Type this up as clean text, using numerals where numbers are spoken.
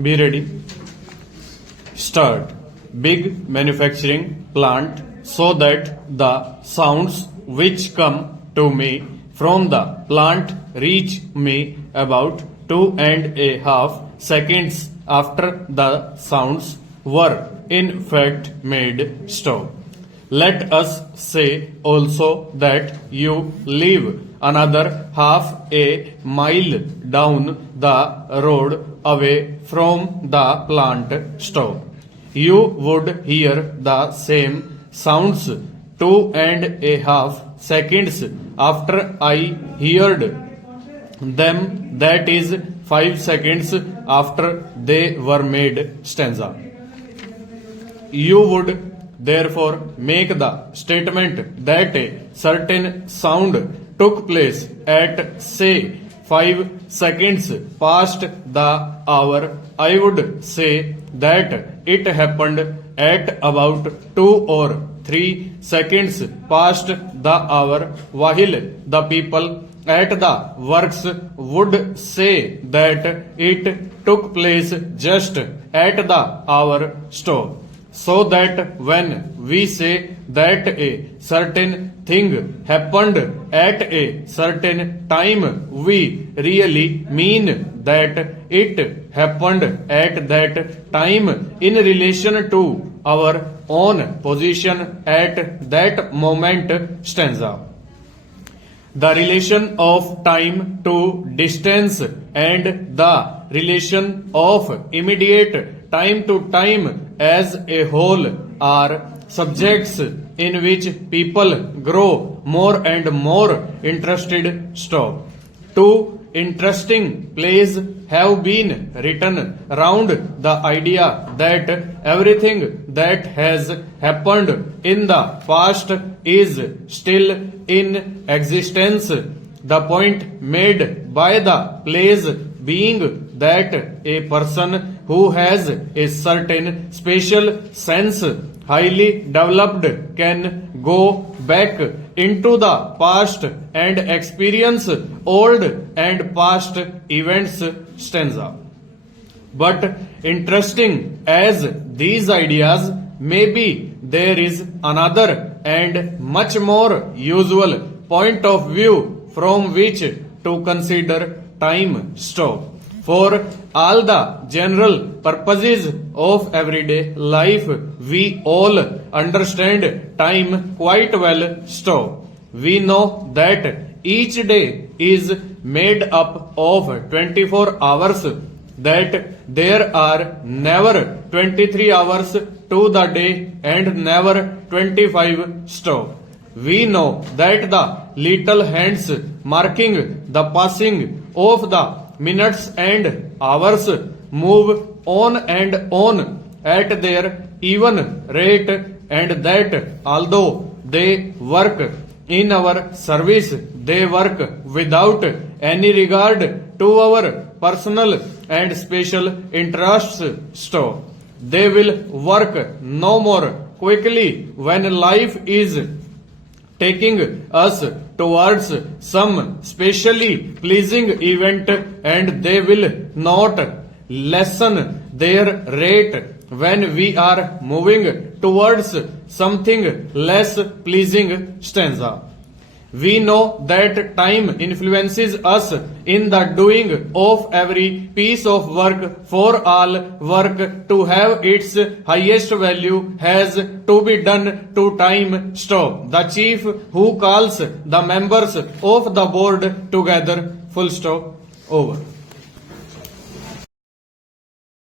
Be ready. Start. Big manufacturing plant so that the sounds which come to me from the plant reach me about 2.5 seconds after the sounds were in fact made stop. Let us say also that you live another half a mile down the road away from the plant stop. You would hear the same sounds 2.5 seconds after I heard them, that is 5 seconds after they were made stanza. You would therefore make the statement that a certain sound took place at say 5 seconds past the hour. I would say that it happened at about 2 or 3 seconds past the hour, while the people at the works would say that it took place just at the hour stop. So that when we say that a certain thing happened at a certain time, we really mean that it happened at that time in relation to our own position at that moment stanza. The relation of time to distance and the relation of immediate time to time as a whole are subjects in which people grow more and more interested. Stop. Two interesting plays have been written round the idea that everything that has happened in the past is still in existence. The point made by the plays being that a person who has a certain special sense highly developed can go back into the past and experience old and past events stanza. But interesting as these ideas may be, there is another and much more usual point of view from which to consider time stop. For all the general purposes of everyday life, we all understand time quite well. Stop. We know that each day is made up of 24 hours, that there are never 23 hours to the day and never 25. Stop. We know that the little hands marking the passing of the minutes and hours move on and on at their even rate, and that although they work in our service, they work without any regard to our personal and special interests. Stop. They will work no more quickly when life is taking us towards some specially pleasing event, and they will not lessen their rate when we are moving towards something less pleasing stanza. We know that time influences us in the doing of every piece of work. For all work to have its highest value has to be done to time. Stop. The chief who calls the members of the board together. Full stop. Over.